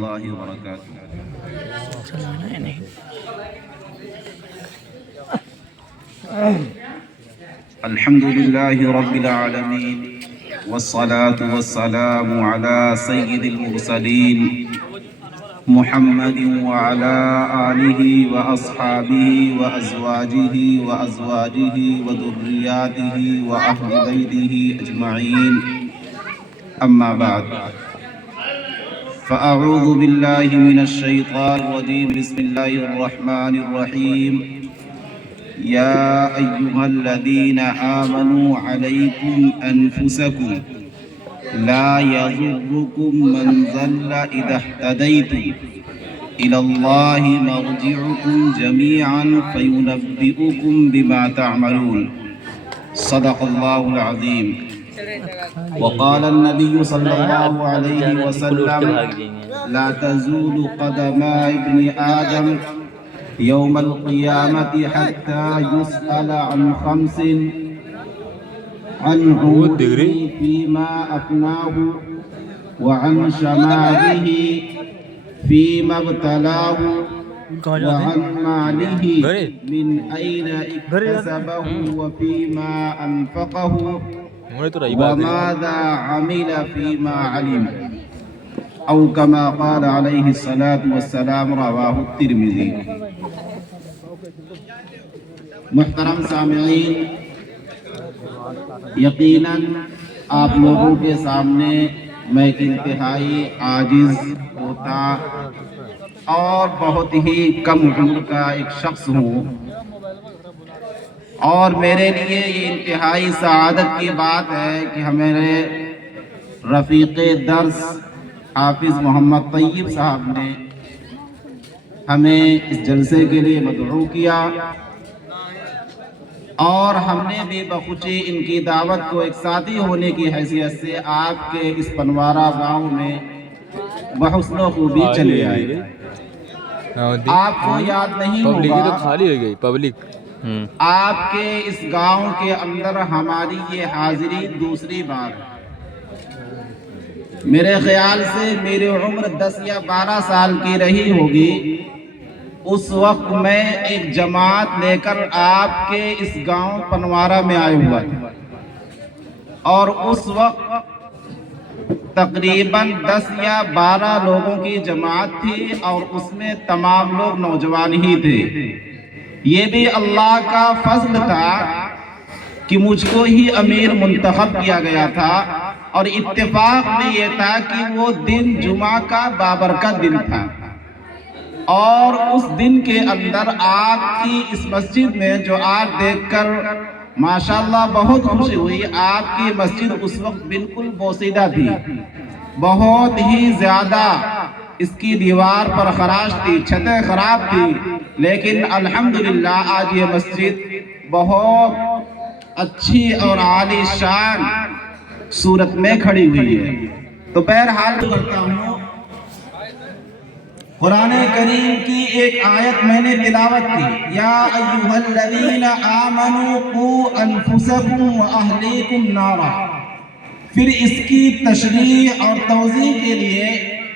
الله وبركاته. الحمد لله رب العالمين والصلاة والسلام على سيد المرسلين محمد وعلى آله وأصحابه وأزواجه وذرياته وأهل بيته أجمعين. أما بعد، فأعوذ بالله من الشيطان الرجيم. بسم الله الرحمن الرحيم. يا أيها الذين آمنوا عليكم أنفسكم لا يضركم من ضل إذا اهتديتم إلى الله مرجعكم جميعا فينبئكم بما تعملون. صدق الله العظيم. وقال النبي صلى الله عليه وسلم: لا تزول قدم ابن آدم يوم القيامة حتى يسأل عن خمس: عن عمره فيما أفناه، وعن شماله فيما ابتلاه، وعن ماله من أين اكتسبه وفيما أنفقه، وماذا عمل فيما علم، أو كما قال عليه الصلاة والسلام. رواه الترمذی. محترم سامعین، یقیناً آپ لوگوں کے سامنے میں ایک انتہائی عاجز ہوتا اور بہت ہی کم عمر کا ایک شخص ہوں، اور میرے لیے یہ انتہائی سعادت کی بات ہے کہ ہمارے رفیق درس حافظ محمد طیب صاحب نے ہمیں اس جلسے کے لیے مدعو کیا، اور ہم نے بھی بخوشی ان کی دعوت کو ایک ساتھی ہونے کی حیثیت سے آپ کے اس پنوارا گاؤں میں بحسن و خوبی چلے آئے. آپ کو یاد نہیں ہوگا، خالی ہو گئی پبلک. آپ کے اس گاؤں کے اندر ہماری یہ حاضری دوسری بار. میرے خیال سے میری عمر 10 یا 12 سال کی رہی ہوگی. اس وقت میں ایک جماعت لے کر آپ کے اس گاؤں پنوارا میں آئے ہوا تھا، اور اس وقت تقریباً 10 یا 12 لوگوں کی جماعت تھی، اور اس میں تمام لوگ نوجوان ہی تھے. یہ بھی اللہ کا فضل تھا کہ مجھ کو ہی امیر منتخب کیا گیا تھا، اور اتفاق بھی یہ تھا کہ وہ دن جمعہ کا بابرکت دن تھا، اور اس دن کے اندر آپ کی اس مسجد میں جو آپ دیکھ کر ماشاءاللہ بہت خوشی ہوئی. آپ کی مسجد اس وقت بالکل بوسیدہ تھی، بہت ہی زیادہ اس کی دیوار پر خراش تھی، چھتیں خراب تھی، لیکن الحمدللہ آج یہ مسجد بہت اچھی اور عالی شان صورت میں کھڑی ہوئی ہے. تو بہرحال کرتا ہوں، قرآن کریم کی ایک آیت میں نے تلاوت کی: یا ایھا الذین آمنوا قوا انفسکم واہلیکم نارا. پھر اس کی تشریح اور توضیح کے لیے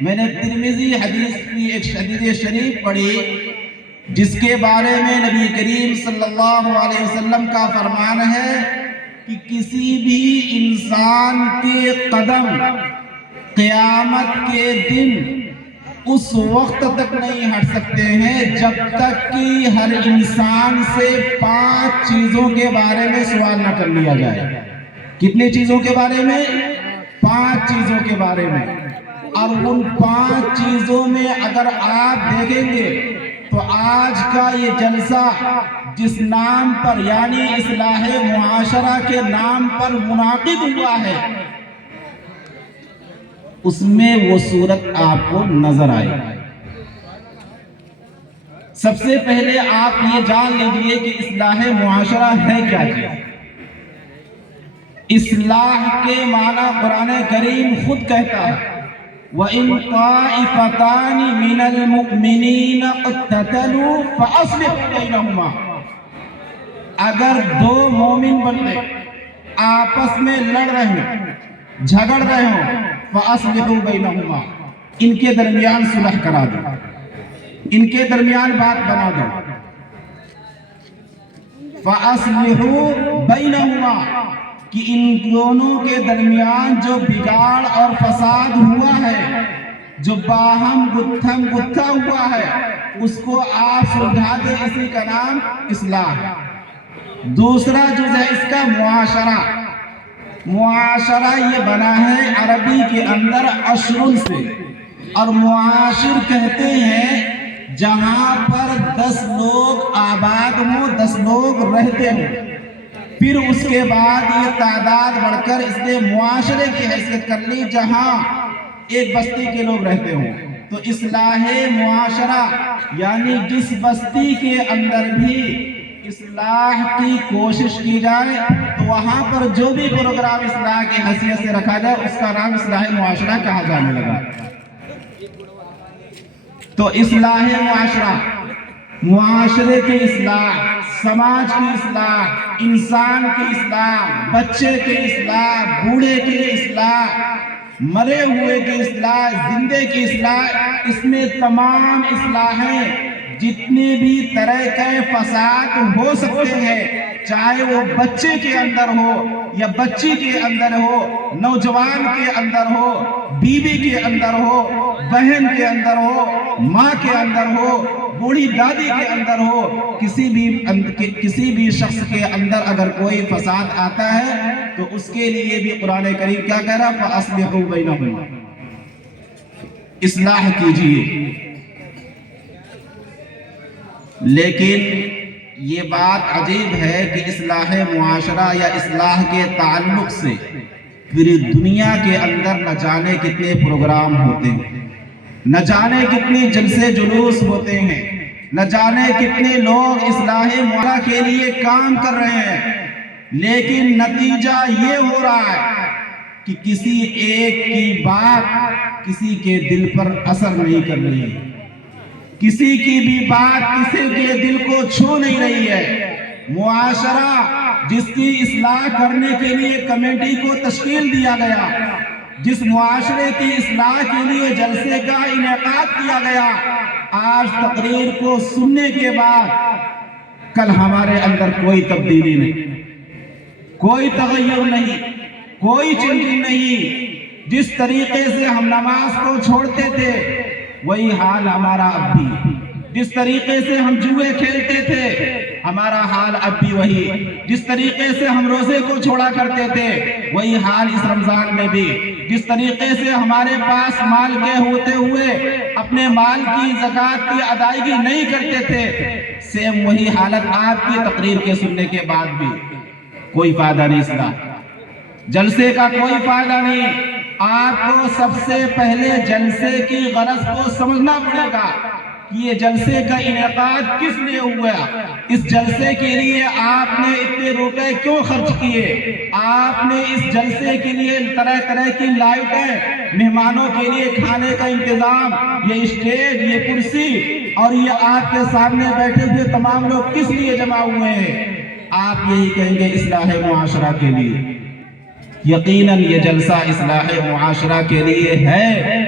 میں نے ترمذی حدیث کی ایک حدیث شریف پڑھی، جس کے بارے میں نبی کریم صلی اللہ علیہ وسلم کا فرمان ہے کہ کسی بھی انسان کے قدم قیامت کے دن اس وقت تک نہیں ہٹ سکتے ہیں جب تک کہ ہر انسان سے 5 چیزوں کے بارے میں سوال نہ کر لیا جائے. کتنی چیزوں کے بارے میں؟ 5 چیزوں کے بارے میں. اور ان 5 چیزوں میں اگر آپ دیکھیں گے تو آج کا یہ جلسہ جس نام پر، یعنی اصلاح معاشرہ کے نام پر منعقد ہوا ہے، اس میں وہ صورت آپ کو نظر آئے. سب سے پہلے آپ یہ جان لیجئے کہ اصلاح معاشرہ ہے کیا چیز. اصلاح کے معنی قرآن کریم خود کہتا ہے: وَإِن طَائِفَتَانِ مِنَ الْمُؤْمِنِينَ اقْتَتَلُوا فَأَصْلِحُوا بَيْنَهُمَا. اگر 2 مومن بندے آپس میں لڑ رہے ہوں، جھگڑ رہے ہوں، فَأَصْلِحُوا بَيْنَهُمَا، ان کے درمیان صلح کرا دو، ان کے درمیان بات بنا دو۔ فَأَصْلِحُوا بَيْنَهُمَا، کہ ان دونوں کے درمیان جو بگاڑ اور فساد ہوا ہے، جو باہم گتھم گتھا ہوا ہے، اس کو آپ سلجھا دیں، اسی کا نام اصلاح ہے۔ دوسرا جز ہے اس کا معاشرہ۔ معاشرہ یہ بنا ہے عربی کے اندر عشر سے، اور معاشر کہتے ہیں جہاں پر 10 لوگ آباد ہوں، 10 لوگ رہتے ہوں، پھر اس کے بعد یہ تعداد بڑھ کر اس نے معاشرے کی حیثیت کر لی جہاں ایک بستی کے لوگ رہتے ہوں۔ تو اصلاح معاشرہ یعنی جس بستی کے اندر بھی اصلاح کی کوشش کی جائے تو وہاں پر جو بھی پروگرام اصلاح کی حیثیت سے رکھا جائے اس کا نام اصلاح معاشرہ کہا جانے لگا۔ تو اصلاح معاشرہ، معاشرے کی اصلاح، سماج کی اصلاح، انسان کی اصلاح، بچے کی اصلاح، بوڑھے کی اصلاح، مرے ہوئے کی اصلاح، زندے کی اصلاح، اس میں تمام اصلاحیں جتنے بھی طرح کے فساد ہو سکتے ہیں، چاہے وہ بچے کے اندر ہو یا بچی کے اندر ہو، نوجوان کے اندر ہو، بیوی کے اندر ہو، بہن کے اندر ہو، ماں کے اندر ہو، بوڑھی دادی کے اندر ہو، کسی بھی شخص کے اندر اگر کوئی فساد آتا ہے تو اس کے لیے بھی قرآن کریم کیا کہہ رہا ہے؟ فَأَصْلِحُوا بَيْنَهُمَا، اصلاح کیجئے۔ لیکن یہ بات عجیب ہے کہ اصلاح معاشرہ یا اصلاح کے تعلق سے پوری دنیا کے اندر نہ جانے کتنے پروگرام ہوتے ہیں، نہ جانے کتنے جلسے جلوس ہوتے ہیں، نہ جانے کتنے لوگ اصلاح معاشرہ کے لیے کام کر رہے ہیں، لیکن نتیجہ یہ ہو رہا ہے کہ کسی ایک کی بات کسی کے دل پر اثر نہیں کر رہی ہے، کسی کی بھی بات کسی کے دل کو چھو نہیں رہی ہے۔ معاشرہ جس کی اصلاح کرنے کے لیے کمیٹی کو تشکیل دیا گیا، جس معاشرے کی اصلاح کے لیے جلسے کا انعقاد کیا گیا، آج تقریر کو سننے کے بعد کل ہمارے اندر کوئی تبدیلی نہیں، کوئی تغیر نہیں، کوئی چینجنگ نہیں۔ جس طریقے سے ہم نماز کو چھوڑتے تھے وہی حال ہمارا اب بھی، جس طریقے سے ہم جوئے کھیلتے تھے ہمارا حال اب بھی وہی، جس طریقے سے ہم روزے کو چھوڑا کرتے تھے وہی حال اس رمضان میں بھی، جس طریقے سے ہمارے پاس مال کے ہوتے ہوئے اپنے مال کی زکوٰۃ کی ادائیگی نہیں کرتے تھے، سیم وہی حالت آپ کی تقریر کے سننے کے بعد بھی۔ کوئی فائدہ نہیں، اصلاح جلسے کا کوئی فائدہ نہیں۔ آپ کو سب سے پہلے جلسے کی غرض کو سمجھنا پڑے گا کہ یہ جلسے کا انعقاد کس لیے ہوا، اس جلسے کے لیے آپ نے اتنے روپے کیوں خرچ کیے، آپ نے اس جلسے کے لیے طرح طرح کی لائٹیں، مہمانوں کے لیے کھانے کا انتظام، یہ اسٹیج، یہ کرسی اور یہ آپ کے سامنے بیٹھے ہوئے تمام لوگ کس لیے جمع ہوئے ہیں؟ آپ یہی کہیں گے اصلاح معاشرہ کے لیے۔ یقیناً یہ جلسہ اصلاح معاشرہ کے لیے ہے،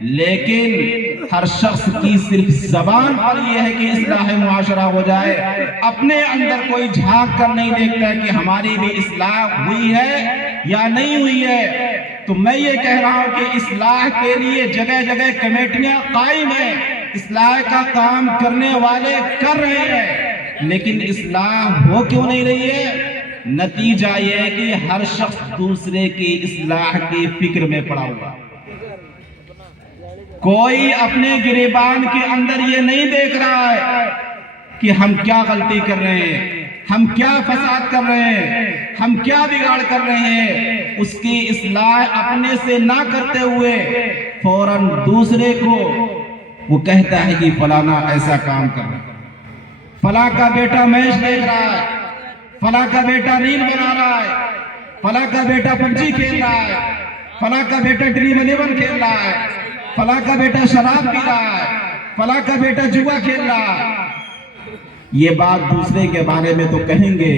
لیکن ہر شخص کی صرف زبان پر یہ ہے کہ اصلاح معاشرہ ہو جائے، اپنے اندر کوئی جھانک کر نہیں دیکھتا کہ ہماری بھی اصلاح ہوئی ہے یا نہیں ہوئی ہے۔ تو میں یہ کہہ رہا ہوں کہ اصلاح کے لیے جگہ جگہ کمیٹیاں قائم ہیں، اصلاح کا کام کرنے والے کر رہے ہیں، لیکن اصلاح ہو کیوں نہیں رہی ہے؟ نتیجہ یہ ہے کہ ہر شخص دوسرے کی اصلاح کی فکر میں پڑا ہوا، کوئی اپنے گریبان کے اندر یہ نہیں دیکھ رہا ہے کہ ہم کیا غلطی کر رہے ہیں، ہم کیا فساد کر رہے ہیں، ہم کیا بگاڑ کر رہے ہیں۔ اس کی اصلاح اپنے سے نہ کرتے ہوئے فوراً دوسرے کو وہ کہتا ہے کہ فلانا ایسا کام کر رہا ہے، فلاں کا بیٹا میچ دیکھ رہا ہے، فلاں کا بیٹا ریل بنا رہا ہے، فلاں کا بیٹا پبجی کھیل رہا ہے، فلاں کا بیٹا ڈریم 11 کھیل رہا ہے، فلاں کا بیٹا شراب پی رہا ہے، فلاں کا بیٹا جوا کھیل رہا ہے۔ یہ بات دوسرے کے بارے میں تو کہیں گے،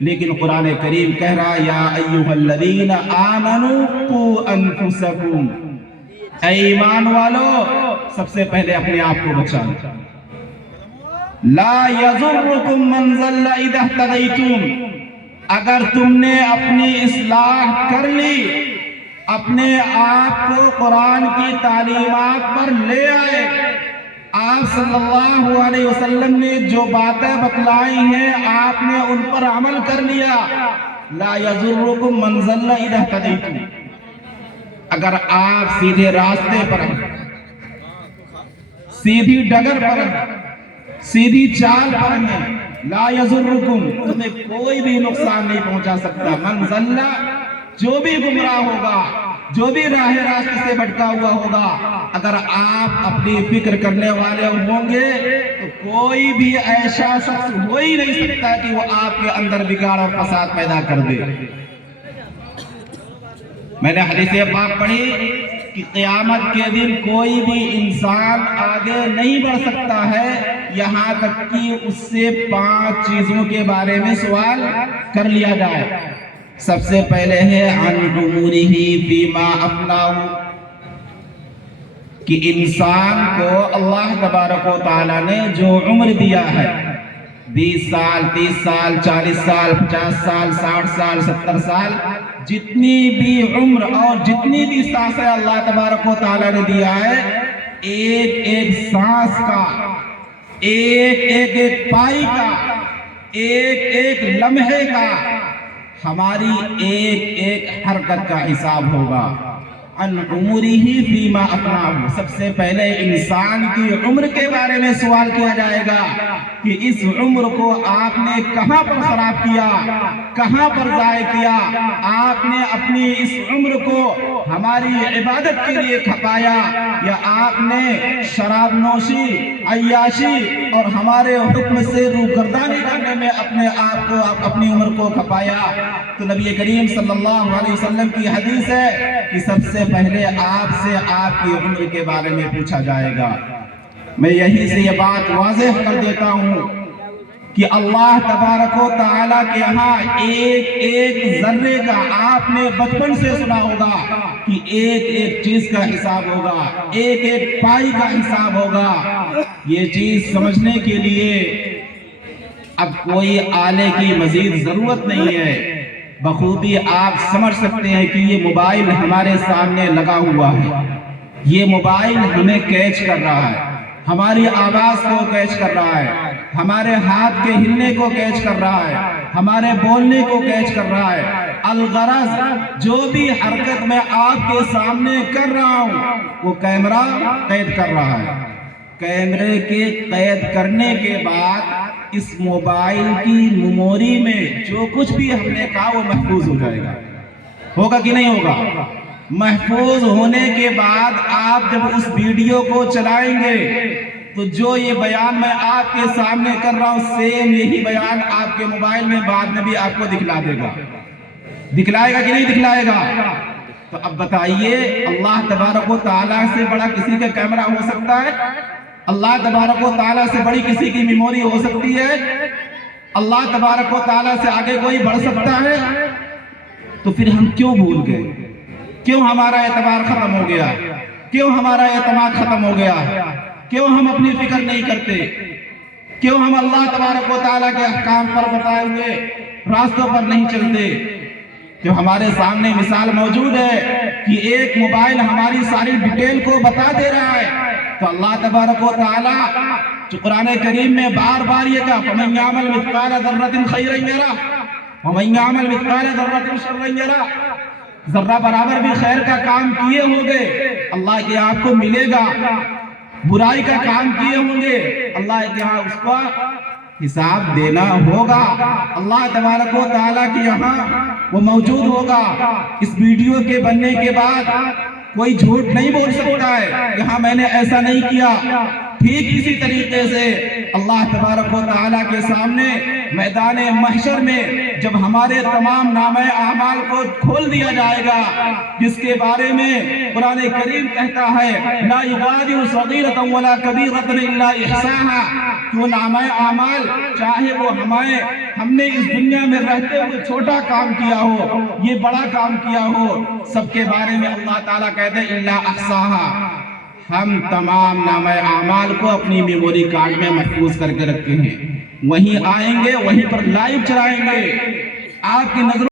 لیکن قرآن کریم کہہ رہا یا ایھا الذین آمنوا قوا انفسکم، اے ایمان والو سب سے پہلے اپنے آپ کو بچاؤ. لا یضرکم من ضل اذا اہتدیتم، اگر تم نے اپنی اصلاح کر لی، اپنے آپ کو قرآن کی تعلیمات پر لے آئے، آپ صلی اللہ علیہ وسلم نے جو باتیں بتلائی ہیں آپ نے ان پر عمل کر لیا، لا یضرکم من ضل اذا اہتدیتم، اگر آپ سیدھے راستے پر ہیں، سیدھی ڈگر پر ہیں، سیدھی چال پر ہیں، لا یضرکم، تمہیں کوئی بھی نقصان نہیں پہنچا سکتا. من ضل، جو بھی گمراہ ہوگا، جو بھی راہ راست سے بھٹکا ہوا ہوگا، اگر آپ اپنی فکر کرنے والے ہوں گے تو کوئی بھی ایسا شخص ہو ہی نہیں سکتا کہ وہ آپ کے اندر بگاڑ اور فساد پیدا کر دے. میں نے حدیث پاک پڑھی کہ قیامت کے دن کوئی بھی انسان آگے نہیں بڑھ سکتا ہے یہاں تک کہ اس سے 5 چیزوں کے بارے میں سوال کر لیا جائے. سب سے پہلے ہے عن عمرہ فیما افناہ، کہ انسان کو اللہ تبارک و تعالیٰ نے جو عمر دیا ہے، 20 سال 30 سال 40 سال 50 سال 60 سال 70 سال، جتنی بھی عمر اور جتنی بھی سانسیں اللہ تبارک و تعالیٰ نے دیا ہے، ایک ایک سانس کا، ایک ایک پائی کا، ایک ایک لمحے کا، ہماری ایک ایک حرکت کا حساب ہوگا. عن عمرہ فیما افناہ، سب سے پہلے انسان کی عمر کے بارے میں سوال کیا جائے گا کہ اس عمر کو آپ نے کہاں پر خراب کیا، کہاں پر ضائع کیا. آپ نے اپنی اس عمر کو ہماری عبادت کے لیے کھپایا یا آپ نے شراب نوشی، عیاشی اور ہمارے حکم سے روگردانی کرنے میں اپنے آپ کو، اپنی عمر کو کھپایا. تو نبی کریم صلی اللہ علیہ وسلم کی حدیث ہے کہ سب سے پہلے آپ سے آپ کی عمر کے بارے میں پوچھا جائے گا. میں یہیں سے یہ بات واضح کر دیتا ہوں کہ اللہ تبارک و تعالیٰ کے ہاں ایک ایک ذرے کا، آپ نے بچپن سے سنا ہوگا کہ ایک ایک چیز کا حساب ہوگا، ایک ایک پائی کا حساب ہوگا. یہ چیز سمجھنے کے لیے اب کوئی آلے کی مزید ضرورت نہیں ہے، بخوبی آپ سمجھ سکتے ہیں کہ یہ موبائل ہمارے سامنے لگا ہوا ہے، یہ موبائل ہمیں کیچ کر رہا ہے، ہماری آواز کو کیچ کر رہا ہے، ہمارے ہاتھ کے ہلنے کو کیچ کر رہا ہے، ہمارے بولنے کو کیچ کر رہا ہے. الغرض جو بھی حرکت میں آپ کے سامنے کر رہا ہوں وہ کیمرہ قید کر رہا ہے. کیمرے کے قید کرنے کے بعد اس موبائل کی میموری میں جو کچھ بھی ہم نے کہا وہ محفوظ ہو جائے گا. ہوگا کہ نہیں ہوگا؟ محفوظ ہونے کے بعد آپ جب اس ویڈیو کو چلائیں گے تو جو یہ بیان میں آپ کے سامنے کر رہا ہوں، سیم یہی بیان آپ کے موبائل میں بعد میں بھی آپ کو دکھلا دے گا. دکھلائے گا کہ نہیں دکھلائے گا؟ تو اب بتائیے، اللہ تبارک و تعالیٰ سے بڑا کسی کا کیمرہ ہو سکتا ہے؟ اللہ تبارک و تعالیٰ سے بڑی کسی کی میموری ہو سکتی ہے؟ اللہ تبارک و تعالیٰ سے آگے کوئی بڑھ سکتا ہے؟ تو پھر ہم کیوں بھول گئے؟ کیوں ہمارا اعتبار ختم ہو گیا؟ کیوں ہمارا اعتماد ختم ہو گیا؟ کیوں ہم اپنی فکر نہیں کرتے؟ کیوں ہم اللہ تبارک و تعالیٰ کے احکام پر بتائے ہوئے راستوں پر نہیں چلتے؟ جو ہمارے سامنے مثال موجود ہے کہ ایک موبائل ہماری ساری ڈیٹیل کو بتا دے رہا ہے. تو اللہ تبارک و تعالیٰ جو قرآن کریم میں بار بار یہ کہا فَمَنْ يَعْمَلْ مِثْقَالَ ذَرَّةٍ خَيْرًا يَرَهُ وَمَنْ يَعْمَلْ مِثْقَالَ ذَرَّةٍ شَرًّا يَرَهُ، ذرہ برابر بھی خیر کا کام کیے ہوں گے اللہ کے آپ کو ملے گا، برائی کا کام کیے ہوں گے اللہ کے ہاں اس کا حساب دینا ہوگا. اللہ تبارک و تعالیٰ کے یہاں وہ موجود ہوگا. اس ویڈیو کے بننے کے بعد کوئی جھوٹ نہیں بول سکتا ہے کہ ہاں میں نے ایسا نہیں کیا. ٹھیک اسی طریقے سے اللہ تبارک و تعالیٰ کے سامنے میدان محشر میں جب ہمارے تمام نامہ اعمال کو کھول دیا جائے گا، جس کے بارے میں قرآن کریم کہتا ہے لا یغادر صغیرۃ ولا کبیرۃ الا احصاها، جو نامہ اعمال چاہے وہ ہم نے اس دنیا میں رہتے ہوئے چھوٹا کام کیا ہو، یہ بڑا کام کیا ہو، سب کے بارے میں اللہ تعالیٰ کہتے ہیں الا احصاها، ہم تمام نامہ اعمال کو اپنی میموری کارڈ میں محفوظ کر کے رکھتے ہیں، وہیں آئیں گے، وہیں پر لائیو چلائیں گے، آپ کی نظروں